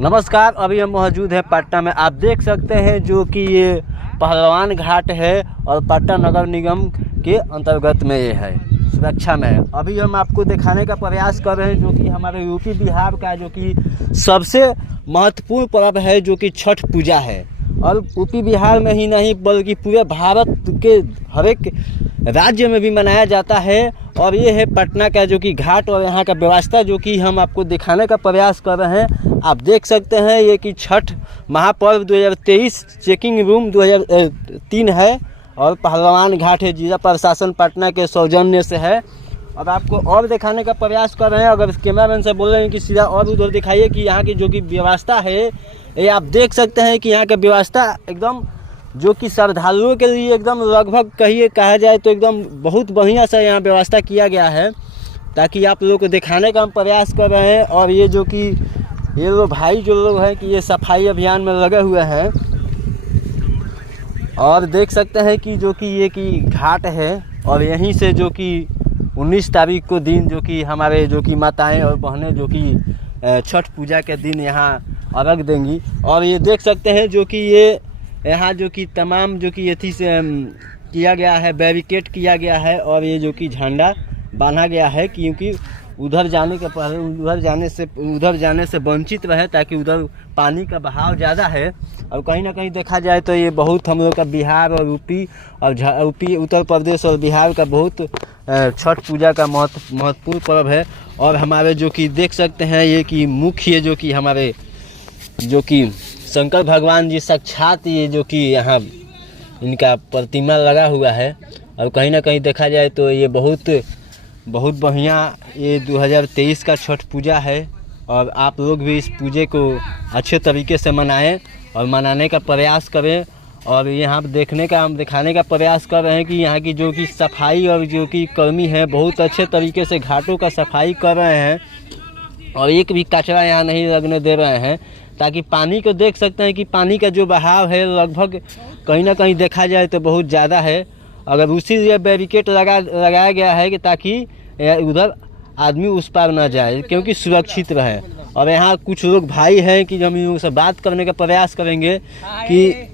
नमस्कार। अभी हम मौजूद हैं पटना में। आप देख सकते हैं जो कि ये पहलवान घाट है और पटना नगर निगम के अंतर्गत में ये है, सुरक्षा में है। अभी हम आपको दिखाने का प्रयास कर रहे हैं जो कि हमारे यूपी बिहार का जो कि सबसे महत्वपूर्ण पर्व है जो कि छठ पूजा है। और यूपी बिहार में ही नहीं बल्कि पूरे भारत के हर एक राज्य में भी मनाया जाता है। और ये है पटना का जो कि घाट और यहाँ का व्यवस्था जो कि हम आपको दिखाने का प्रयास कर रहे हैं। आप देख सकते हैं ये कि छठ महापर्व 2023 चेकिंग रूम 2003 है और पहलवान घाट है, जिला प्रशासन पटना के सौजन्य से है। अब आपको और दिखाने का प्रयास कर रहे हैं। अगर कैमरामैन से बोल रहे हैं कि सीधा और उधर दिखाइए कि यहाँ की जो कि व्यवस्था है, ये आप देख सकते हैं कि यहाँ का व्यवस्था एकदम जो कि श्रद्धालुओं के लिए एकदम लगभग कहा जाए तो एकदम बहुत बढ़िया सा यहाँ व्यवस्था किया गया है, ताकि आप लोगों को दिखाने का हम प्रयास कर रहे हैं। और ये जो कि ये लोग भाई जो लोग हैं कि ये सफाई अभियान में लगे हुए हैं। और देख सकते हैं कि जो कि ये कि घाट है और यहीं से जो कि 19 तारीख को दिन जो कि हमारे जो कि माताएं और बहनें जो कि छठ पूजा के दिन यहाँ अर्घ देंगी। और ये देख सकते हैं जो कि ये यहाँ जो कि तमाम जो कि एथी से किया गया है, बैरिकेड किया गया है और ये जो कि झंडा बांधा गया है, क्योंकि उधर जाने के पहले उधर जाने से वंचित रहे, ताकि उधर पानी का बहाव ज़्यादा है। और कहीं ना कहीं देखा जाए तो ये बहुत हम लोग का बिहार और यूपी उत्तर प्रदेश और बिहार का बहुत छठ पूजा का महत्वपूर्ण पर्व है। और हमारे जो कि देख सकते हैं ये कि मुख्य जो कि हमारे जो कि शंकर भगवान जी साक्षात ये जो कि यहाँ इनका प्रतिमा लगा हुआ है। और कहीं ना कहीं देखा जाए तो ये बहुत बढ़िया ये 2023 का छठ पूजा है। और आप लोग भी इस पूजे को अच्छे तरीके से मनाएं और मनाने का प्रयास करें। और यहाँ हम दिखाने का प्रयास कर रहे हैं कि यहाँ की जो कि सफाई और जो कि कर्मी हैं बहुत अच्छे तरीके से घाटों का सफाई कर रहे हैं और एक भी कचरा यहाँ नहीं लगने दे रहे हैं, ताकि पानी को देख सकते हैं कि पानी का जो बहाव है लगभग कहीं ना कहीं देखा जाए तो बहुत ज़्यादा है। अगर उसी लिए बैरिकेड लगाया गया है कि ताकि उधर आदमी उस पार ना जाए, क्योंकि सुरक्षित रहे। और यहाँ कुछ लोग भाई हैं कि हम इन लोगों से बात करने का प्रयास करेंगे कि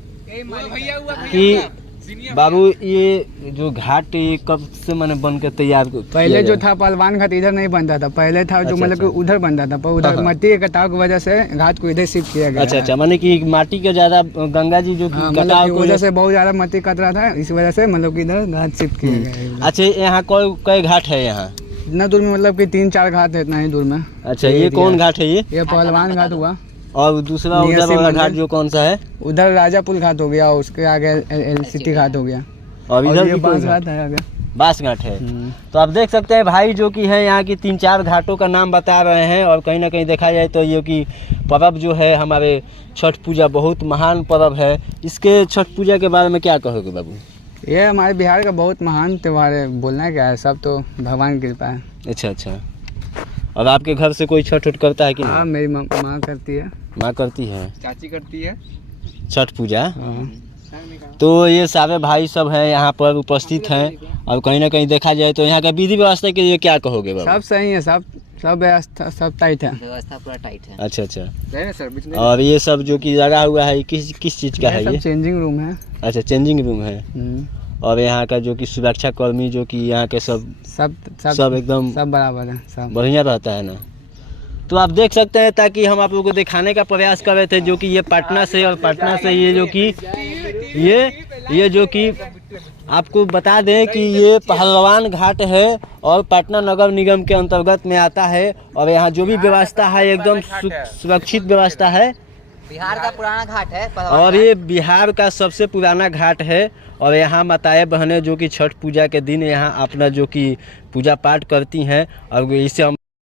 बाबू ये जो घाट ये कब से मैंने बन के तैयार पहले जो था पहलवान घाट इधर नहीं बनता था, पहले था जो मतलब कि उधर बनता था, पर उधर मिट्टी के कटाव की वजह से घाट को इधर शिफ्ट किया गया। अच्छा, माने कि माटी के ज्यादा गंगा जी जो कटाव की वजह से बहुत ज्यादा मिट्टी कट रहा था, इस वजह से मतलब कि इधर घाट शिफ्ट किया गया। अच्छा, यहाँ कई घाट है यहाँ? इतना दूर में मतलब कि 3-4 घाट है, इतना ही दूर में। अच्छा, ये कौन घाट है? ये पहलवान घाट हुआ। और दूसरा उधर वाला घाट जो कौन सा है? उधर राजापुर घाट हो गया, उसके आगे LCT घाट हो गया। और इधर बांस घाट है आगे, बांस घाट है। तो आप देख सकते हैं भाई जो कि है यहाँ की 3-4 घाटों का नाम बता रहे हैं। और कहीं ना कहीं देखा जाए तो ये कि पर्व जो है हमारे छठ पूजा बहुत महान पर्व है। इसके छठ पूजा के बारे में क्या कहोगे बाबू? ये हमारे बिहार का बहुत महान त्यौहार है, बोलना क्या है, सब तो भगवान की कृपा है। अच्छा। और आपके घर से कोई छठ करता है कि नहीं? हाँ, मेरी माँ करती है। माँ करती है, चाची करती है छठ पूजा। तो ये सारे भाई सब हैं यहाँ पर उपस्थित हैं। और कहीं ना कहीं देखा जाए तो यहाँ का विधि व्यवस्था के लिए क्या कहोगे बाबू? सब सही है, सब व्यवस्था सब टाइट है, व्यवस्था पूरा टाइट है। अच्छा। और ये सब जो कि लगा हुआ है किस चीज का है? ये चेंजिंग रूम है। अच्छा, चेंजिंग रूम है। और यहाँ का जो कि सुरक्षा कर्मी जो कि यहाँ के सब एकदम सब बराबर है, सब बढ़िया रहता है ना। तो आप देख सकते हैं, ताकि हम आप लोगों को दिखाने का प्रयास कर रहे थे जो कि ये पटना से ये जो कि ये जो कि आपको बता दें कि ये पहलवान घाट है और पटना नगर निगम के अंतर्गत में आता है। और यहाँ जो भी व्यवस्था है एकदम सुरक्षित व्यवस्था है। बिहार का पुराना घाट है और ये बिहार का सबसे पुराना घाट है। और यहाँ माताएं बहनें जो कि छठ पूजा के दिन यहाँ अपना जो कि पूजा पाठ करती हैं। और इसे हम